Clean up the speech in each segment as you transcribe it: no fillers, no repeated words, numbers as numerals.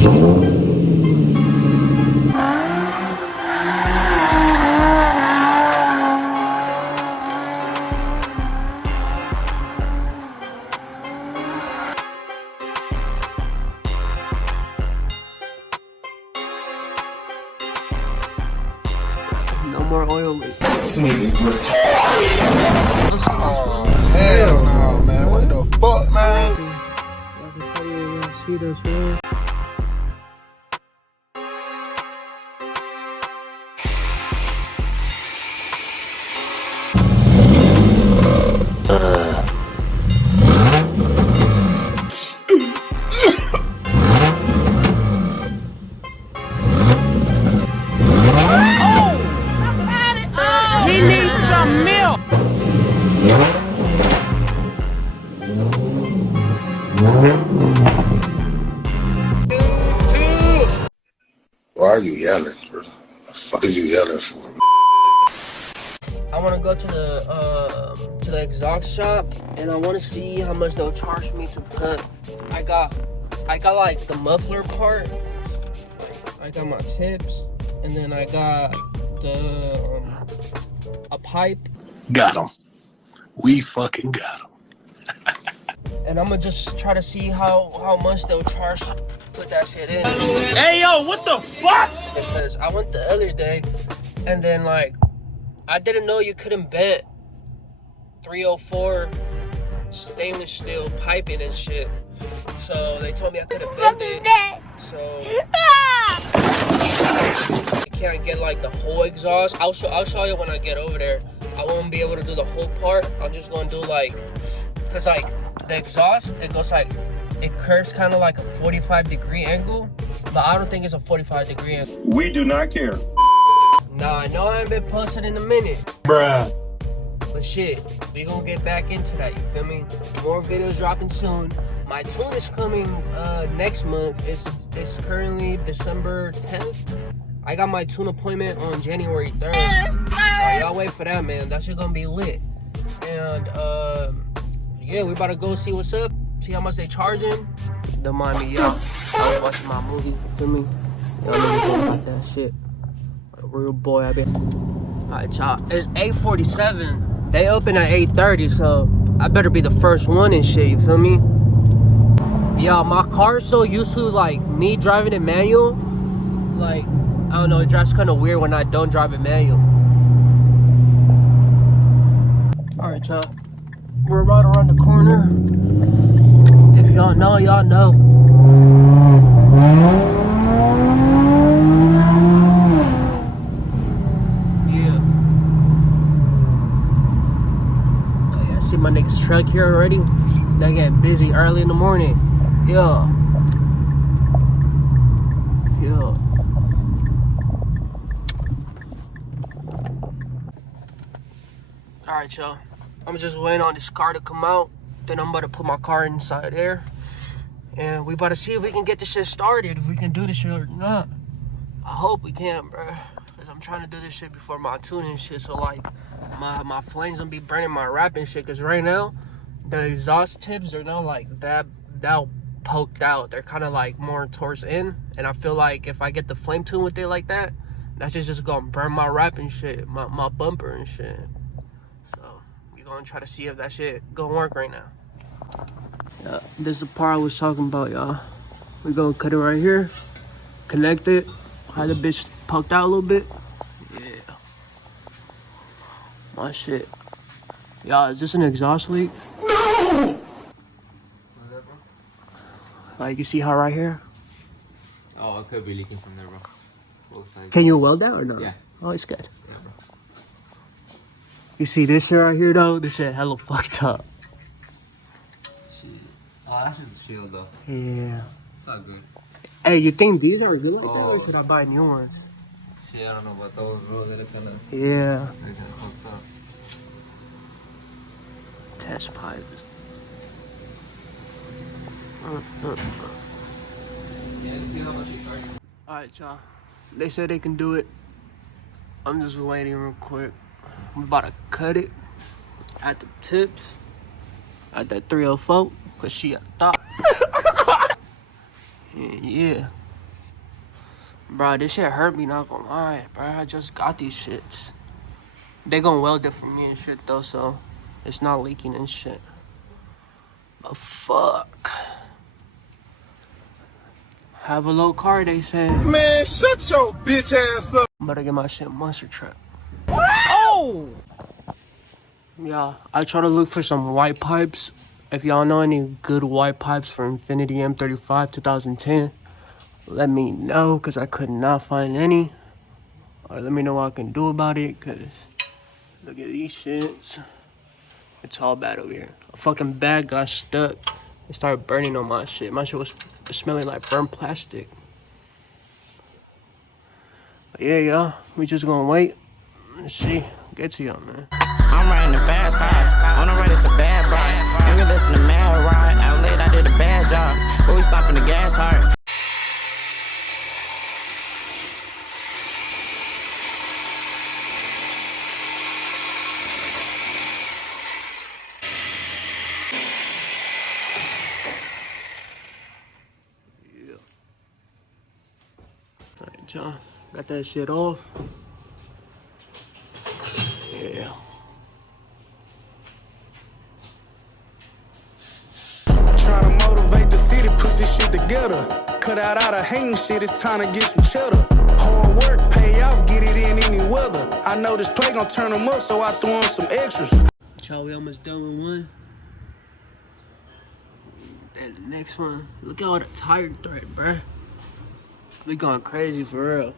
No more oil leaks. Oh, hell no, man. What the fuck, man? I can tell you, see this room. He needs some milk. Why are you yelling, bro? What the fuck are you yelling for? I want to go to the exhaust shop, and I want to see how much they'll charge me to put. I got like the muffler part. I got my tips, and then I got the a pipe. Got him. We fucking got him. And I'm gonna just try to see how much they'll charge to put that shit in. Hey, yo, what the fuck? Because I went the other day, and then like I didn't know you couldn't bend 304 stainless steel piping and shit. So they told me I couldn't bend it. So I can't get like the whole exhaust. I'll show you when I get over there. I won't be able to do the whole part. I'm just gonna do like, cause like the exhaust, it goes like, it curves kind of like a 45-degree angle, but I don't think it's a 45-degree angle. We do not care. Now I know I haven't been posting in a minute, Bruh. but shit, we gonna get back into that, you feel me? More videos dropping soon. My tune is coming next month. It's currently December 10th. I got my tune appointment on January 3rd. Y'all wait for that, man. That shit gonna be lit. And yeah, we about to go see what's up, see how much they charging. Don't mind me, y'all. I was watching my movie, you feel me? Y'all know about that shit. A real boy, I been. Alright, y'all. It's 8:47. They open at 8:30, so I better be the first one and shit, you feel me? Y'all, my car's so used to like me driving it manual. Like, I don't know, it drives kind of weird when I don't drive it manual. Alright, y'all. We're right around the corner. If y'all know, y'all know. Yeah. Oh, yeah, I see my niggas truck here already. They getting busy early in the morning. Yeah. Yeah. Alright, y'all. I'm just waiting on this car to come out. Then I'm about to put my car inside there. And we about to see if we can get this shit started. If we can do this shit or not. I hope we can, bro. Cause I'm trying to do this shit before my tuning shit. So like, my flames gonna be burning my wrap and shit. Cause right now, the exhaust tips are not like that poked out. They're kind of like more towards in. And I feel like if I get the flame tune with it like that, that's just gonna burn my wrap and shit. My bumper and shit. Gonna try to see if that shit gonna work right now. Yeah, this is the part I was talking about, y'all. We're gonna cut it right here, connect it, have the bitch poked out a little bit. Yeah. My shit. Y'all, is this an exhaust leak? No! Like, you see how right here? Oh, it could be leaking from there, bro. Can you weld that or not? Yeah. Oh, it's good. Yeah, bro. You see this shit right here, though? This shit hella fucked up. Shit. Oh, that's just a shield, though. Yeah. It's all good. Hey, you think these are good like that, or should I buy new ones? Shit, I don't know about those, bro. They're kind of... Yeah. They're kind of fucked up. Test pipes. Yeah, let's see how much you charge. Alright, y'all. They said they can do it. I'm just waiting real quick. I'm about to cut it at the tips. At that 304. Cause she a thought. Yeah. Bro, this shit hurt me, not gonna lie, bro. I just got these shits. They gonna weld it for me and shit though, so it's not leaking and shit. But fuck. Have a low car, they say. Man, shut your bitch ass up. I'm about to get my shit monster truck. Oh! Yeah, I try to look for some white pipes. If y'all know any good white pipes for Infinity M35 2010, let me know, because I could not find any. Or let me know what I can do about it, because look at these shits. It's all bad over here. A fucking bag got stuck. It started burning on my shit. My shit was smelling like burnt plastic. But yeah, y'all. We just gonna wait and see. Get to y'all, man. I'm riding the fast cars. On the right, it's a bad ride. And we listen to mad ride. Out late, I did a bad job. But we stopping the gas hard. Alright, y'all. Got that shit off. Yeah. Trying to motivate the city, put this shit together. Cut out all the hating shit, it's time to get some cheddar. Hard work, pay off, get it in any weather. I know this play gon' turn them up, so I threw on some extras. Y'all, we almost done with one. And the next one, look at all the tire thread, bruh. We going crazy for real.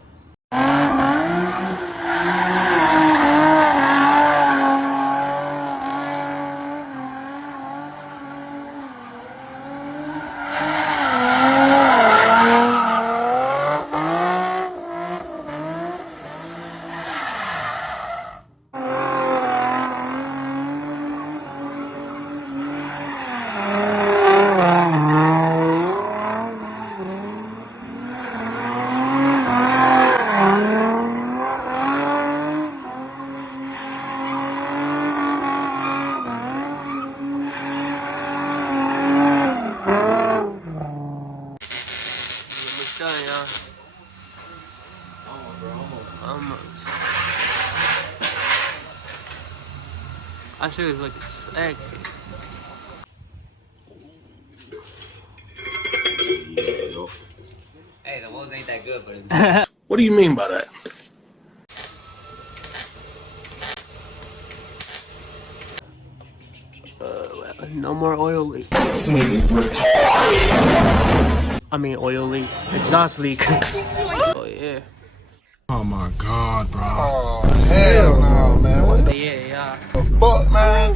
Almost done, y'all. Almost. I should was looking sexy. Hey, the walls ain't that good, but it's What do you mean by that? Well, no more oil leak. I mean oil leak. Exhaust leak. Oh yeah. Oh my god, bro. Oh, hell no, man. What the Yeah. fuck, man?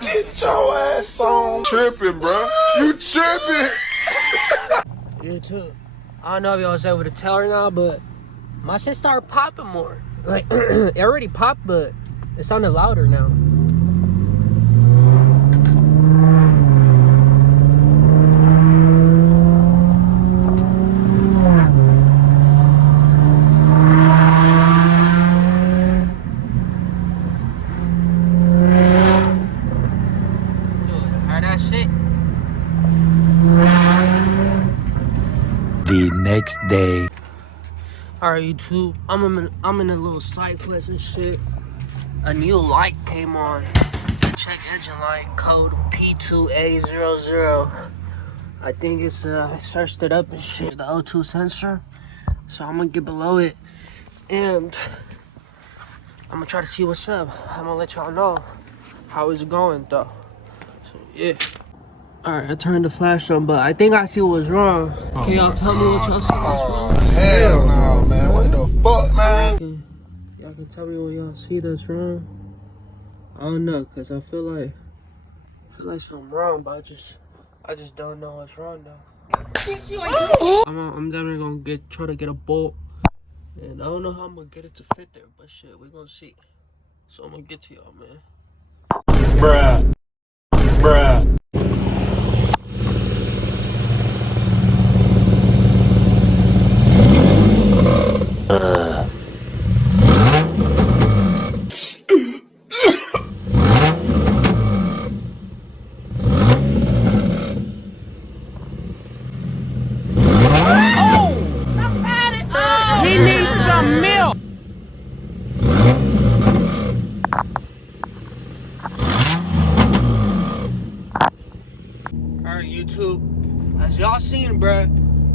Get your ass on. Tripping, bro. You tripping. Yeah, too. I don't know if y'all was able to tell or not, but my shit started popping more. Like, it already popped, but it sounded louder now. Heard that shit? The next day. Alright, YouTube. I'm in a little side quest and shit. A new light came on. Check engine light code P2A00. I think it's I searched it up and shit. The O2 sensor. So I'm gonna get below it and I'm gonna try to see what's up. I'm gonna let y'all know how it's going though. So yeah. Alright, I turned the flash on, but I think I see what's wrong. Can y'all tell me what y'all see what's wrong? Hell no, man. What the fuck, man? Y'all can tell me what y'all see that's wrong. I don't know, cause I feel like something wrong, but I just don't know what's wrong though. I'm definitely gonna try to get a bolt, and I don't know how I'm gonna get it to fit there, but shit, we gonna see. So I'm gonna get to y'all, man. Bruh. Bruh.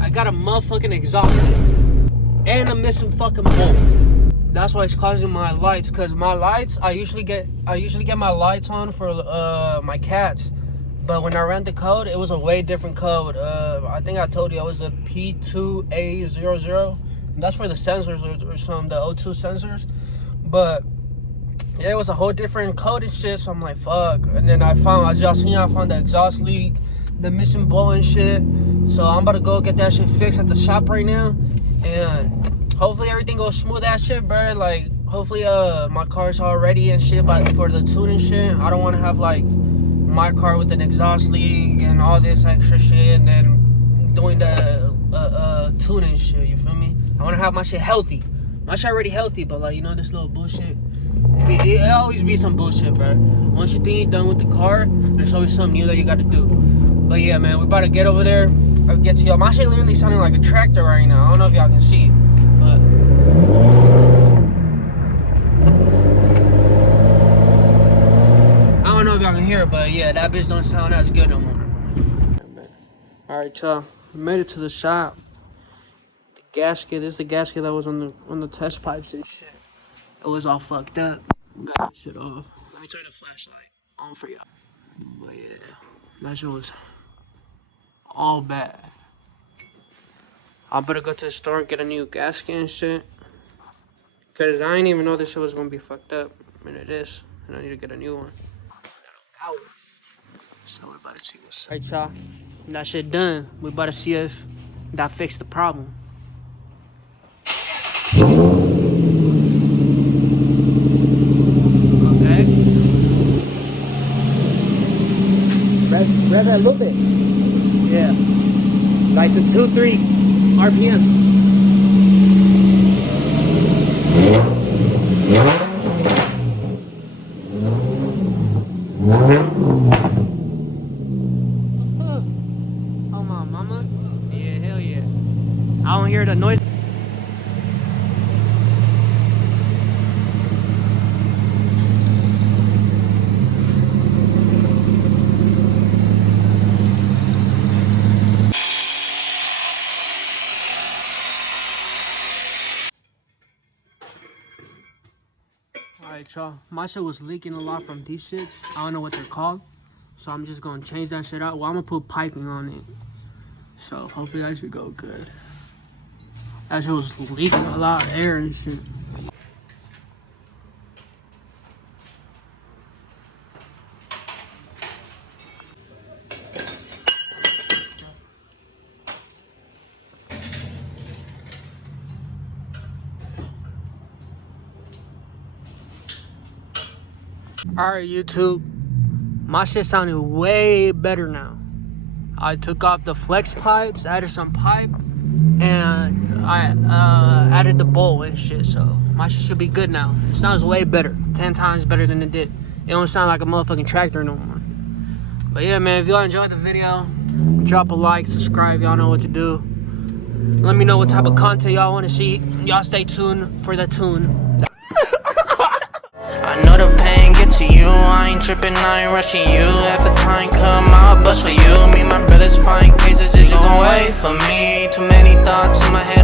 I got a motherfucking exhaust leak and a missing fucking bolt. That's why it's causing my lights. Cause my lights, I usually get my lights on for my cats. But when I ran the code, it was a way different code. I think I told you it was a P2A00. That's for the sensors or some the O2 sensors. But yeah, it was a whole different code and shit. So I'm like, fuck. And then I found, as y'all seen, I found the exhaust leak, the missing bolt and shit. So I'm about to go get that shit fixed at the shop right now. And hopefully everything goes smooth as shit, bro. Like, hopefully my car's all ready and shit, but for the tuning shit, I don't want to have like my car with an exhaust leak and all this extra shit and then doing the tuning shit, you feel me? I want to have my shit healthy. My shit already healthy, but like, you know, this little bullshit, it always be some bullshit, bro. Once you think you're done with the car, there's always something new that you got to do. But yeah, man, we about to get over there. I'll get to y'all. My shit literally sounding like a tractor right now. I don't know if y'all can see, but I don't know if y'all can hear it, but yeah, that bitch don't sound as good no more. Alright, y'all, we made it to the shop. The gasket, this is the gasket that was on the test pipes and shit. It was all fucked up. Got that shit off. Let me turn the flashlight on for y'all. But yeah, that shit was all bad. I'm gonna go to the store and get a new gasket and shit. Cause I didn't even know this shit was gonna be fucked up. I mean, it is, and I need to get a new one. So we're about to see what's up. Alright, y'all, that shit done. We about to see if that fixed the problem. Okay. Rev that a little bit. Yeah. Like the 2-3 RPMs. Oh my mama. Yeah, hell yeah. I don't hear the noise. Alright, y'all, my shit was leaking a lot from these shits. I don't know what they're called, so I'm just gonna change that shit out. Well, I'm gonna put piping on it, so hopefully that should go good. That shit was leaking a lot of air and shit. Alright, YouTube, my shit sounded way better now. I took off the flex pipes, added some pipe, and I added the bolt and shit, so my shit should be good now. It sounds way better, 10 times better than it did. It don't sound like a motherfucking tractor no more. But yeah, man, if y'all enjoyed the video, drop a like, subscribe, y'all know what to do. Let me know what type of content y'all want to see. Y'all stay tuned for the tune. I know the pain get to you, I ain't tripping, I ain't rushing you. After time come, I'll bust for you. Me and my brothers find cases, is you gon' wait for me? Too many thoughts in my head.